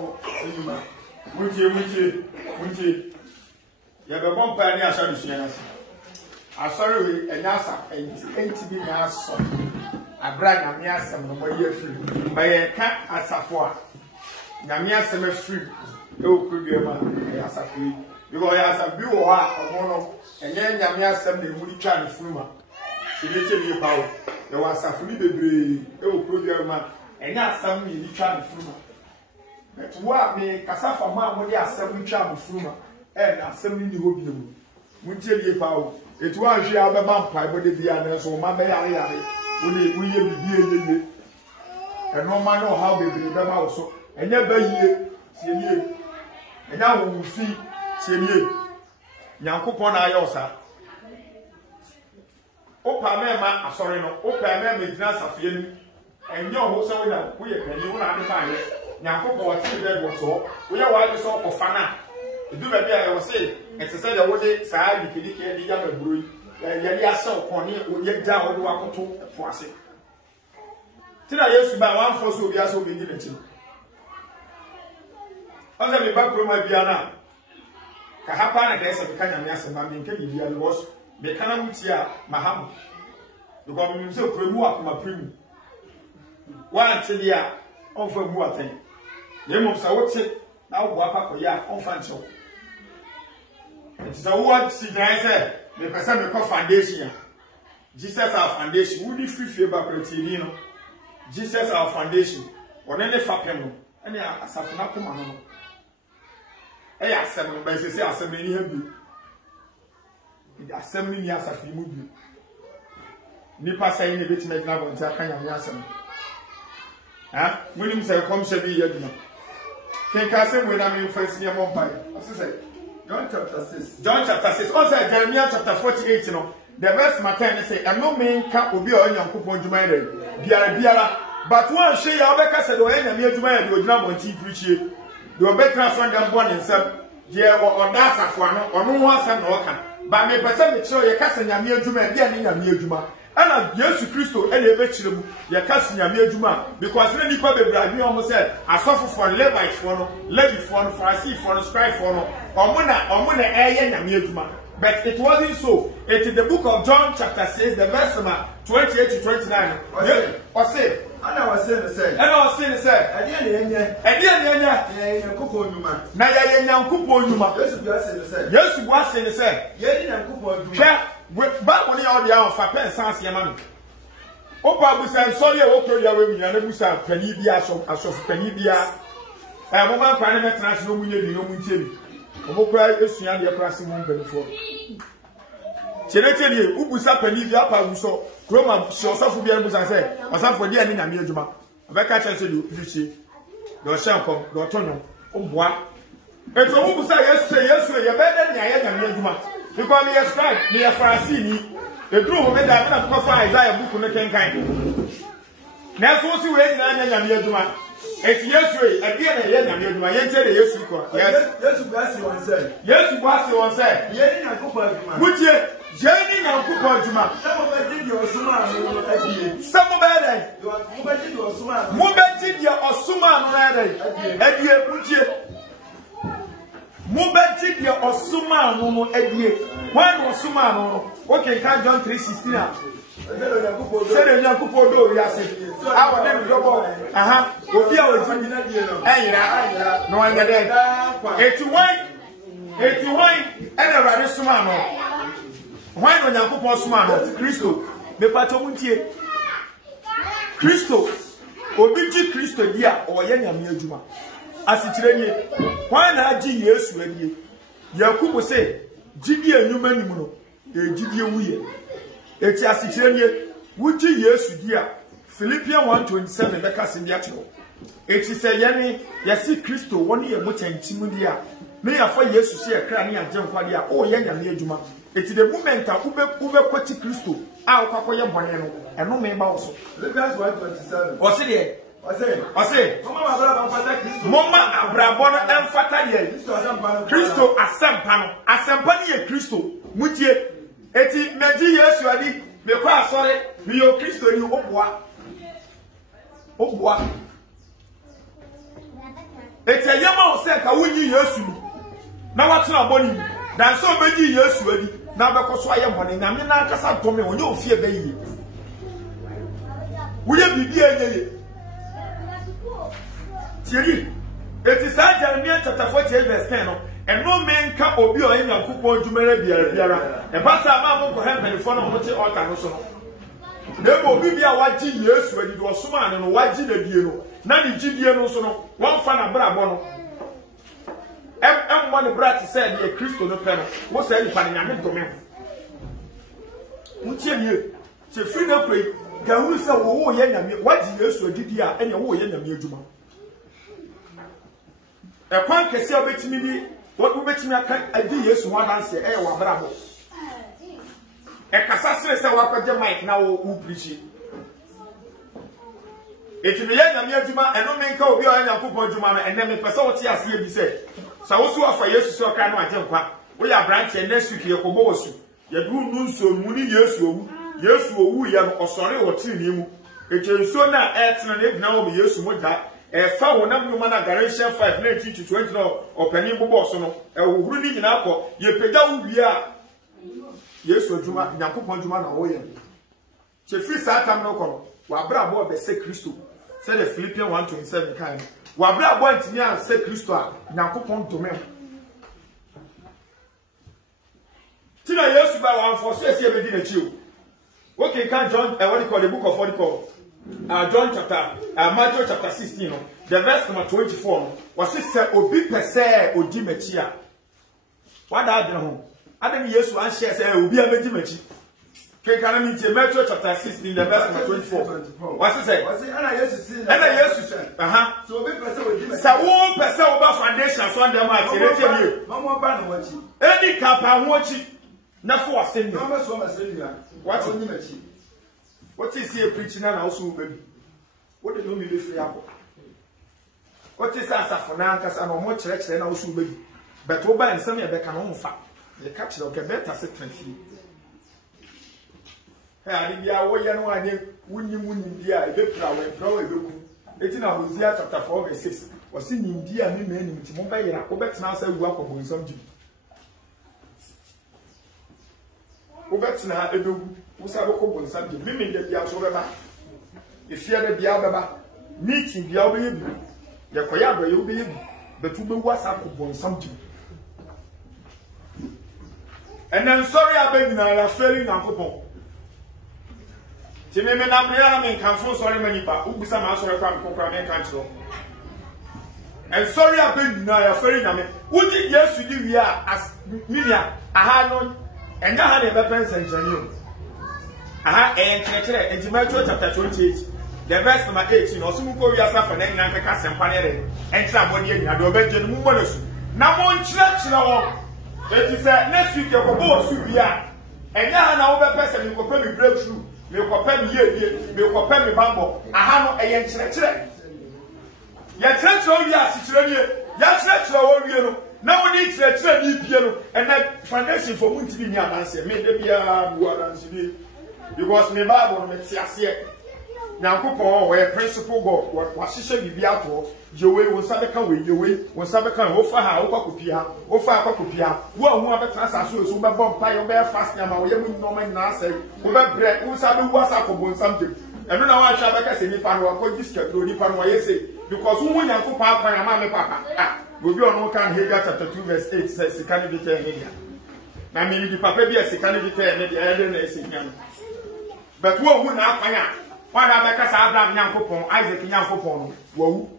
no anyuma muntie ya be bompa ni asori suya asori we enyasa enti bi na aso abra na me asem no moye afiri ba ye ka asafo a na me asem afiri e okudue ma ya asafo because ya asabi wo a omo no enye nya me asem na emuri twa ne furuma ilete ni bawo e wa asafo ni bebre e okudue ma enye asem ni twa ne furuma but wa me kasafa ma mo di asem twa ne furuma na asem ni ho biemu muntie die bawo etu anhwe abeba mpai bode bia na so ma be yare yare wo ye bibi eye eno ma no ha bebre be ma wo so enye ba yie tie nie enya wo fi tie nie nyankopon na aye osa opa mema asori no opa mema gina safie ni enye ho so na wo ye pani wo na ade ba ye nyankopon wo ti be wo so wo ye wa ade so ofa na edu ba bia ye wo se etese de wo de saa dikidike de ya maburu yari asa okoni ye da wo de wakoto po ase tina Yesu ba wan fo so obi asa obi ndi na ti oza me ba kroma bia na ka hapa na kese ka nyame ase ba me nke bibia le wos me kana muti a maham because me se kromu akoma premu wan te dia on fa mu atan ye mo sa wote na wo apa ko ya on fa ncho so what see say me person me call foundation Jesus our foundation we need free ba pretty no Jesus our foundation one ne fapem no ene asafuna koma no e ya asem ba se asem ni ha bi asem ni asafi mu bi ni pasai ne betima gina bon ta kan ya asem ha munim se kom se bi yaduma ken ka se we na me fancy ya mon pai asese John chapter 6. John chapter 6. Also Jeremiah chapter 48 no. The verse matter say eno me nka obi o Nyankopon djuma ere biara but one hwe ya obeka se do enyame adwuma ya de ogina bonti preachie de obetra so ndam bon nsem de oda asafo ano ono ho asem na oka ba me pese me kire ye kase nyame adwuma bia ne nyame adwuma ana Yesu Kristo ele ebe kire mu ye kase nyame adwuma because ne nipa bebra bi o mo se asofo for Levite for no Levi for no Pharisee for no scribe for no omuna eye nyame adwuma but it wasn't so. It is the book of John chapter 6 the verse number 28 to 29 or say and I was saying the same Nyankopon nyuma na ya Nyankopon nyuma Yesu bua say the same ye Nyankopon nyuma ba woni ya odi an fa pen sanse ya manu opa busa sorry e okro ya we nya na busa pani bia asof pani bia mo man kwa ne metra no munye bi no muntie bi omokra esua de prase mo mpanifo cheneteli ubusa pani bia pa wuso kroma osofo bia busa se osofo dia ni nyame adwuma abeka cha se do preach do shankom do tonyo oboa eto ubusa Yesu ye bede ni aye nyame adwuma because me yes right me Pharisee ni edru ho me da na ko fa Isaiah book no kenkan na so si we na nyame adwuma eti Yesu e bia na ye nyame adwuma ye ntere Yesu ko Yesu gbase won say ye ni Nyankopon adwuma mutie je ni Nyankopon adwuma samo be di osuma no adie samo be dai mo be di osuma no adie mutie mo be di osuma no adie when osuma no okay can John 3:16 a Sere Nyankopon do wi ase awo de dobo aha obi a oji na die no eyira no anya de 81 ene rade suma no why no Nyankopon suma no Kristo me pato muntie Kristo obi ji Kristo dia oye nyame adwuma asikyire nie why na agi Yesu adie Yakubu se jidi enwuma nim no ejidi ewuye eti asikyire nie wuji Yesu dia Philippians 1:27 beka se dia kiro eti se yene yesi Kristo woni ye mochantim dia me yafa Yesu se ekra ne agye nkwa dia o ye nyame adwuma eti the moment a ube kwati Kristo a okwakoye bone no eno me ba wo so Philippians 1:27 o se de o se mama abrabo no emfata de Kristo asempa ne ye Kristo mutie eti meji Yesu adi me kwa asore me yo Kristo ni oboa eti ese yema o se ka wunyi Yesu na watena boni dan so beji Yesu adi na bekoso aye boni nyame na akasa tome onye ofie be yi wuye bibi enye tieri eti sa Jeremiah chapter 48 verse 10 no eno menka obi o Nyankopon dwumere biara e ba sa ma mo ko hempen fo no mo te altar no so no nebo obi bia waji Yesu adi do soma no waji na die no na ni gidie no so no won fa na brabo no em mo ne brat say de Kristo no pe no wo say ni pa na Nyame dome mo tie nie se free na pray ga hu se wo ye Nyame waji Yesu adi dia ene wo ye Nyame adwuma e kwan kese obetimi bi wo betimi aka adi Yesu ho danse e wa brabo e kasa se wakwaje mic na wo preach eti me ye Nyame adwuma eno menka obi o Nyankopon adwuma no enne me pese wo tie ase bi se sa wo so afa Yesu so ka no agye nkwa wo ya branch next week ye kobo wosu ye du nu nso mu ni Yesu owu ye no osore wo ti ni mu eti nso na etena na ebina wo Yesu mo da e fa wo na mu na Galatians 5:19-20 no opani bobo so no e wo huru ni nyina akọ ye pega wo wi a Yesu adwuma Nyankopon adwuma na wo ye che free satam no ko wa bra bo be se Kristo se the Philippians 1:27 kan wa bra bo ntini an se Kristo a Nyankopon dome tina Yesu ba wa for se se be di na chi o okay kan John what do you call the book of what do you call John chapter Matthew chapter 16 no the verse number 24 no was say obi pese odi machi a wada adre ho adam Yesu an share say obi amedi machi ke kana mi tie Matthew chapter 16 the verse number 24 was say ana Yesu say aha so obi pese odi machi sa wo pese wo ba foundation so ndem a tie tie mi mama ba no wachi eni kapa ho chi na fo asem no ma so ma sendua what odi machi what is he preaching na also baby what do you mean be free up what is asafo na ankasa na mo kire na also baby but wo ba nsam ya be ka no mfa ye ka kire o ke better se transi ha adi bia wo ye no anye wunyi bia e be pra we be ku eti na Hosea chapter 4 verse 6 wasi nyindi a me nim ti mo ba yira wo betena asa wu akọ nsam ji wo betena edogu usabe ko bonsam de mimi de bia so beba efia de bia beba meeting bia obe yebu ye koya do ye obe yebu betu be wasa ko bonsam de and then sorry abegina la feri Nyankopon ti me na bria me kan fo sorry manipa ubisa ma sorry kwa kokra me kan chiro and sorry abegina la feri na me uji Yesu di wi a as milia aha no enya ha ne be pension jani aha chere in Matthew chapter 28 the verse number 18 osumu ko wi asafa na nyina nkeka sempa ne re entra bodi anyina de obeje no mu bonasu na mo nkyerɛ wo eti se next week ye ko bo su bia enya ha na wo be pese mi ko pa mi breakthrough mi ko pa mi yeye mi ko pa mi bambo aha no nkyerɛ ye kyerɛ wi asikyerɛ nie ya kyerɛ wo wi no na wo ni kyerɛ ni pie no and foundation for mu ntimi ni adanse me de bia bu adanse bi because me Bible me tiase Nyankopon we principle God wa hihye bibia to yewe wo sabeka we yewe wo sabeka wo fa ha wo kwakopia wo fa kwakopia wo ahu abetena saso so be bom pa yo be fast na ma wo yemu no ma nyina asai wo be bre wo sabe wo asa kobonsam dem eno na wa hwa beka se nipa no wa ko diskadro nipa no wa yese because wo Nyankopon akwan ama me papa obi ono kan Haggai chapter 2 verse 8 says sikani bi te media na me di papa bi sikani bi te media e na esinya but wo hu na akwanya wada be ka sa Abraham Nyankopon Isaac Nyankopon wo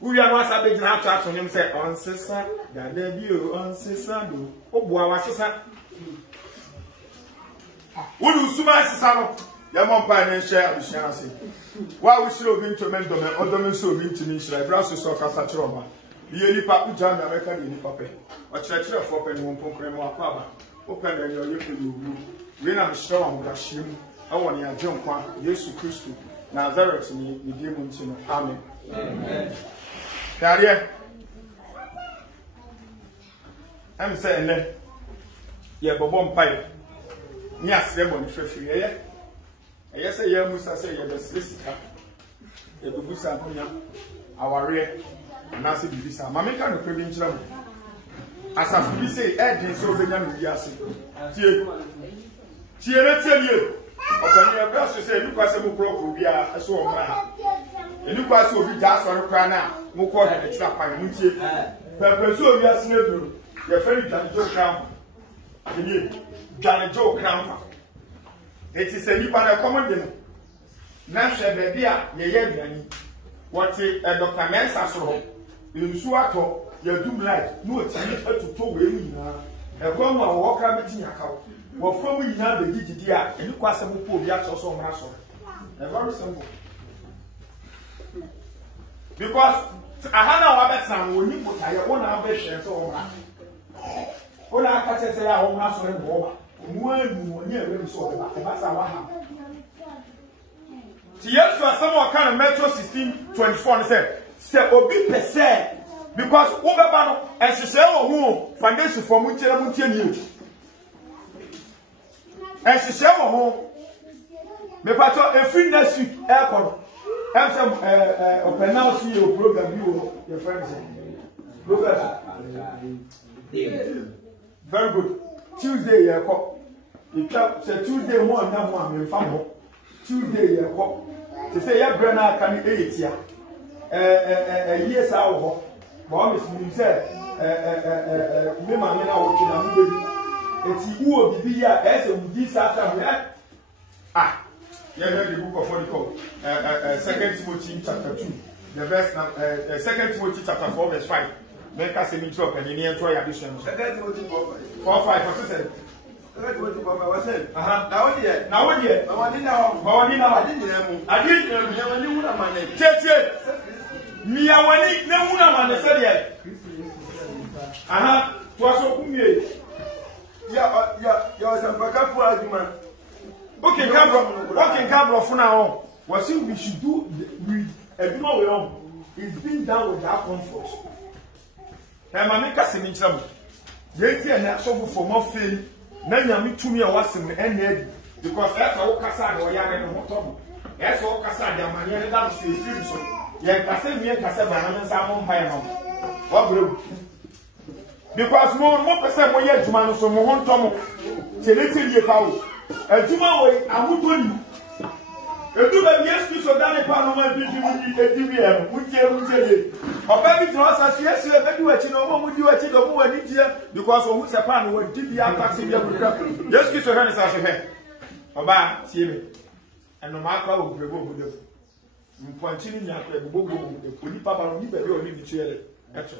wu ya no asa be gina ato nim se onsesa dada bi o onsesa do oboa wasesa wo du suma sesa no ya mo mpa ne hye abusia ase wa wo sire obi ntomen do me odomen so obi ntimi hira braso so kasa kire oma ye nipa uja na America ni nipa pe o kire fo pe ni won ponkran mo akwa ba o pe na yo yepe do wu we na mhira wa da hiem awo ne agye nkwa Yesu Kristo Nazareth ni di mu ntino amen amen kare am say ene ye bobo mpai ni asre bo ni frefiri ye say ye musa say ye be sisika e bubusa bonya aware na se bibi sa ma me ka no kwebi nkyira mo asafu bi say edin so obenya no bi ase tie na tie nie okani e bra so say nukwa se mo proko bi a so o mra enukwa se obi ja so no kra na mo ko da kyira pan mo tie pepe so obi ase na duro ye feri danjo kram nie danjo kram it is a nipa na common dem na hwe be bia ye ye aduani wote Dr. Mensa so nsu ato ya dum light no tini atuto we nyina e kwa mu a wo kra beti akaw wo famu nyina be gigidi a eni kwa asem po obi ato so omra so very simple because ahana wa betan wo ni botaye wo na be hwe so omra wo na aka tete ya omra so re bo mu anu oni ewe so be ba sa wa ha ti yesu asem o kan Metro 16:24 say obi pese because wo beba no ehihye wo ho foundation for mu nkyere mu ntie ni ehihye wo ho me pato every next week airport am some open now see your program you your friends program very good Tuesday ye ko it say Tuesday one na mo am fam ho Tuesday ye ko to say ya bra na aka ni eyetia yes I wo but me say me ma me na wo kina mu bebi eti wo bibi ya ese mu di sata me yeah read the book of what you call 2 Timothy chapter 2 the verse 2 Timothy chapter 4 verse 5 make us me drop and you enjoy addition 2 Timothy 4 5 what say 2 Timothy 4 5 what say now what here I didn't Mia wani na wuna ma na sede ya to so kumie ya sampaka fu aduma okay cabro fu na ho what we should do with aduma we on is being done with that comfort na ma me kase ni nkyram ye ti na so for mo fail na nyame tumi a wasem ene because esa wo kasa na wo ya ne ho tobo esa wo kasa de amane ne da so free so ye kase mi kase ba na nsa mo mpa no wa bro because mo pese mo ye adwuma no so mo ho ntomo telete ye pa wo adwuma wo ahudo ni edu ba Yesu so da ne pa no ma bibi ni ediwi e mo tie ye oba bi tro sa so Yesu e bedu achi no mo di achi do mo wani tie because o hu se pa no wadi bi ataxi bi akura Yesu so he sa so he oba tie me eno ma kwa o brebo bo de mpɔnkye ni nyakɔ ebubo bo de poli papa no ni baabi a oni bi tiere ɛtɔ